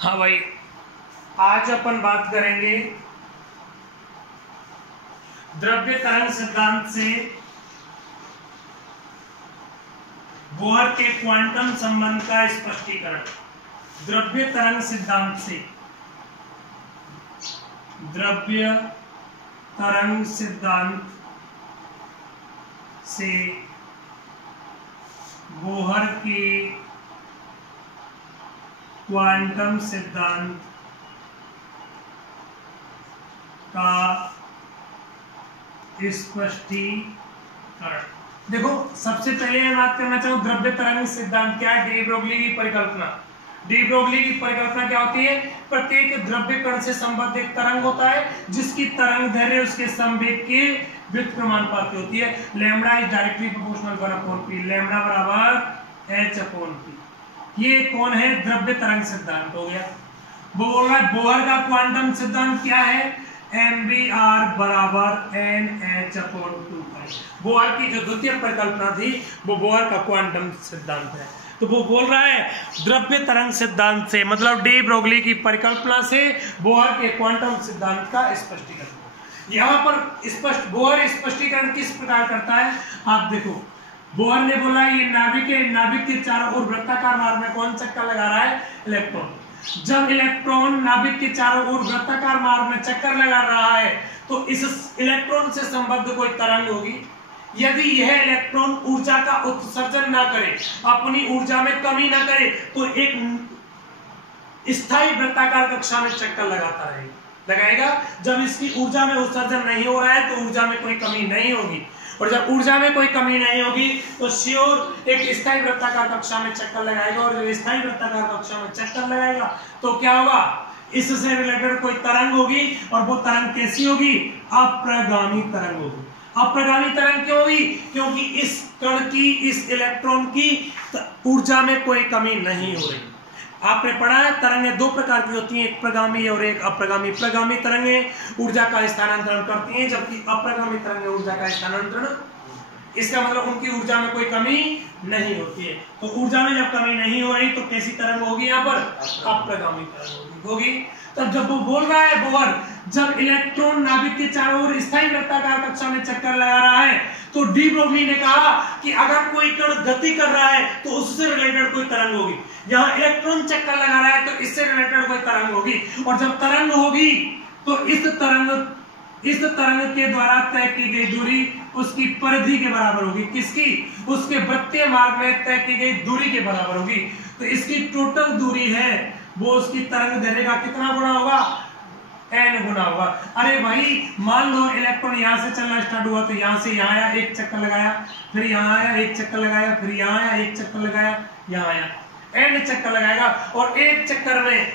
हाँ भाई, आज अपन बात करेंगे द्रव्य तरंग सिद्धांत से बोहर के क्वांटम संबंध का स्पष्टीकरण। द्रव्य तरंग सिद्धांत से द्रव्य तरंग सिद्धांत से बोहर के क्वांटम सिद्धांत का स्पष्टीकरण। देखो, सबसे पहले मैं बात करना चाहूँ द्रव्य तरंग सिद्धांत क्या है। डी ब्रोगली की परिकल्पना। डी ब्रोगली की परिकल्पना क्या होती है? प्रत्येक द्रव्य कण से संबद्ध एक तरंग होता है जिसकी तरंग दैर्ध्य उसके संवेग के व्युत्क्रमानुपाती होती है। Lambda is directly proportional 1/p। Lambda बराबर h/p। ये कौन है? द्रव्य तरंग सिद्धांत हो गया। वो बोल रहा है बोहर का क्वांटम सिद्धांत क्या है? MBR बराबर NH/2। बोहर की जो द्वितीय परिकल्पना थी वो बोहर का क्वांटम सिद्धांत है। तो वो बोल रहा है द्रव्य तरंग सिद्धांत से, मतलब डी ब्रोगली की परिकल्पना से बोहर के क्वांटम सिद्धांत का स्पष्टीकरण। यहाँ पर स्पष्ट बोहर स्पष्टीकरण किस प्रकार करता है आप देखो। बोहर ने बोला ये नाभिक के चारों ओर वृत्ताकार मार्ग में कौन चक्कर लगा रहा है? इलेक्ट्रॉन। जब इलेक्ट्रॉन नाभिक के चारों ओर वृत्ताकार मार्ग में चक्कर लगा रहा है तो इस इलेक्ट्रॉन से संबद्ध कोई तरंग होगी। यदि यह इलेक्ट्रॉन ऊर्जा का उत्सर्जन ना करे, अपनी ऊर्जा में कमी ना करे, तो एक स्थायी वृत्ताकार कक्षा में चक्कर लगाएगा। जब इसकी ऊर्जा में उत्सर्जन नहीं हो रहा है तो ऊर्जा में कोई कमी नहीं होगी, और जब ऊर्जा में कोई कमी नहीं होगी तो श्योर एक स्थायी वृत्ताकार कक्षा में चक्कर लगाएगा। और जब स्थायी वृत्ताकार कक्षा में चक्कर लगाएगा तो क्या होगा? इससे रिलेटेड कोई तरंग होगी, और वो तरंग कैसी होगी? अप्रगामी तरंग होगी। अप्रगामी तरंग क्यों होगी? क्योंकि इस कण की, इस इलेक्ट्रॉन की ऊर्जा में कोई कमी नहीं हो रही। आपने पढ़ा है तरंगें दो प्रकार की होती हैं, एक प्रगामी और एक अप्रगामी। प्रगामी तरंगें ऊर्जा का स्थानांतरण करती हैं, जबकि अप्रगामी तरंगें ऊर्जा का स्थानांतरण, इसका मतलब उनकी ऊर्जा में कोई कमी नहीं होती है। तो ऊर्जा में जब कमी नहीं हो रही तो कैसी तरंग होगी? यहाँ पर अप्रगामी तरंग होगी। तब जब वो बोल रहा है बोहर, जब इलेक्ट्रॉन नाभिक के चारों ओर स्थायी वृत्ताकार कक्षा में चक्कर लगा रहा है तो डी ब्रोगली ने कहा कि अगर कोई कण गति कर रहा है तो उससे रिलेटेड कोई तरंग होगी। यहाँ इलेक्ट्रॉन चक्कर लगा रहा है तो इससे रिलेटेड कोई तरंग होगी, और जब तरंग होगी तो इस तरंग के द्वारा तय की गई दूरी उसकी परिधि के बराबर होगी। किसकी? उसके वृत्तीय मार्ग में तय की गई दूरी के बराबर होगी। तो इसकी टोटल दूरी है वो उसकी तरंग दैर्ध्य का कितना गुना होगा? n गुना होगा। अरे भाई, मान लो इलेक्ट्रॉन यहाँ से चलना स्टार्ट हुआ तो यहाँ से यहाँ आया, एक चक्कर लगाया, फिर यहाँ आया, एक चक्कर लगाया, फिर यहाँ आया, एक चक्कर लगाया, यहाँ आया, n चक्कर लगाएगा। और एक चक्कर में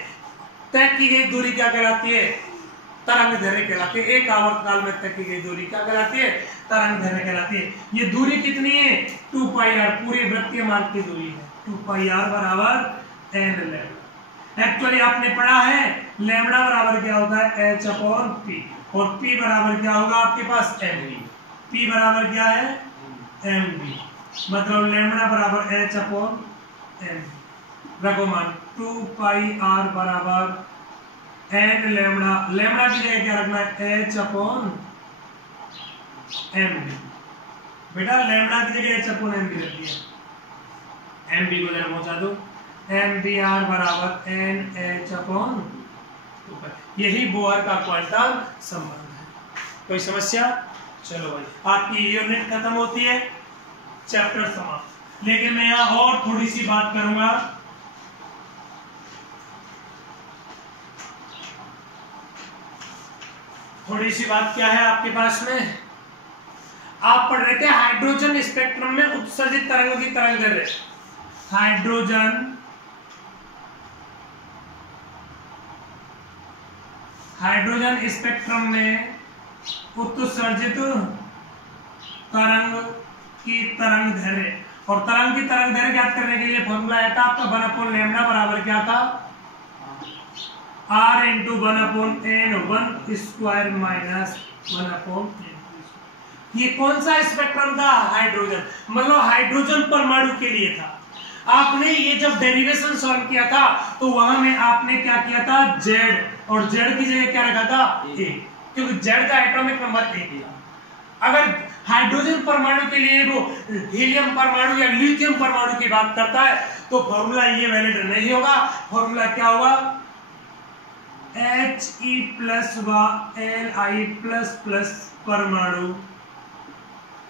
तय की गई दूरी क्या कहलाती है? तरंग दैर्ध्य कहलाती है। एक आवर्तकाल में तय की गई दूरी क्या कहलाती है? तरंग दैर्ध्य कहलाती है। ये दूरी कितनी है? 2πr, पूरे वृत्तीय मार्ग की दूरी है। 2πr बराबर n लैम्बडा। एक्चुअली आपने पढ़ा है लैम्बडा बराबर क्या होता है? h/p, और p बराबर क्या होगा आपके पास? mv। p बराबर क्या है? mv, मतलब लैम्बडा बराबर h/mv। रखो मान 2πr बराबर n लैम्बडा। लैम्बडा की जगह क्या रखना है? h/mv। बेटा लैम्बडा की जगह h/mv रख दिया। mv को जरा पहुंचा दो। MBR बराबर NH/2। यही बोहर का क्वांटम संबंध है। कोई समस्या? चलो भाई, आपकी यूनिट खत्म होती है, चैप्टर समाप्त। लेकिन मैं यहाँ और थोड़ी सी बात करूंगा। थोड़ी सी बात क्या है आपके पास में? आप पढ़ रहे थे हाइड्रोजन स्पेक्ट्रम में उत्सर्जित तरंगों की तरंग दैर्ध्य। हाइड्रोजन स्पेक्ट्रम में उत्सर्जित तरंग की तरंग दैर्ध्य, और तरंग की तरंग दैर्ध्य ज्ञात करने के लिए फॉर्मूला आया था आपका 1/λ बराबर क्या था? r × 1/n1² minus 1/n। ये कौन सा स्पेक्ट्रम था? हाइड्रोजन, मतलब हाइड्रोजन परमाणु के लिए था। आपने ये जब डेरिवेशन सॉल्व किया था तो वहां में आपने क्या किया था, z, और z की जगह क्या रखा था, a, क्योंकि z का एटॉमिक नंबर 1 था। अगर हाइड्रोजन परमाणु के लिए वो हीलियम परमाणु या लिथियम परमाणु की बात करता है तो फॉर्मूला ये वैलिड नहीं होगा। फॉर्मूला क्या होगा, He प्लस व Li प्लस प्लस परमाणु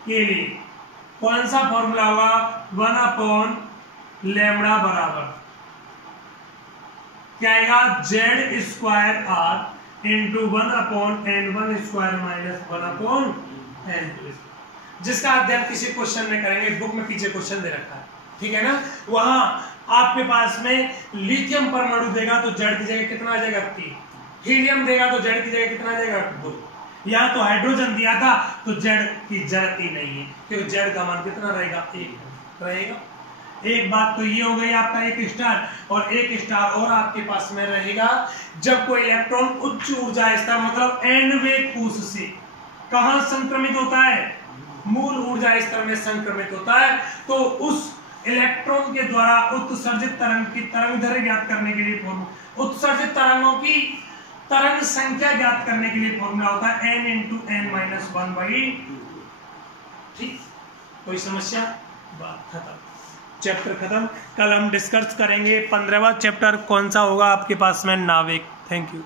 के लिए कौन सा फॉर्मूला होगा, 1/λ बराबर क्या आएगा, z² r into 1/n1² minus 1/n2, जिसका अध्ययन किसी क्वेश्चन में करेंगे, बुक में पीछे क्वेश्चन दे रखा है, ठीक है ना। वहां आपके पास में लिथियम परमाणु देगा तो z की जगह कितना आ जाएगा, 3, हीलियम देगा तो z की जगह कितना आ जाएगा, 2। यहाँ तो हाइड्रोजन दिया था तो z की जरूरत ही नहीं है, क्योंकि z का मान कितना रहेगा, 1 रहेगा। एक बात तो ये हो गई आपका 1 स्टार, और 1 स्टार और आपके पास में रहेगा जब कोई इलेक्ट्रॉन उच्च ऊर्जा स्तर मतलब nवें कोश से कहां संक्रमित होता है, मूल ऊर्जा स्तर में संक्रमित होता है, तो उस इलेक्ट्रॉन के द्वारा उत्सर्जित तरंग की तरंग दैर्घ्य ज्ञात करने के लिए उत्सर्जित तरंगों की तरंग संख्या ज्ञात करने के लिए फॉर्मूला होता है n × n-1/2। ठीक, कोई समस्या, बात खत्म, चैप्टर खत्म। कल हम डिस्कस करेंगे 15वां चैप्टर कौन सा होगा आपके पास में, नाविक। Thank you.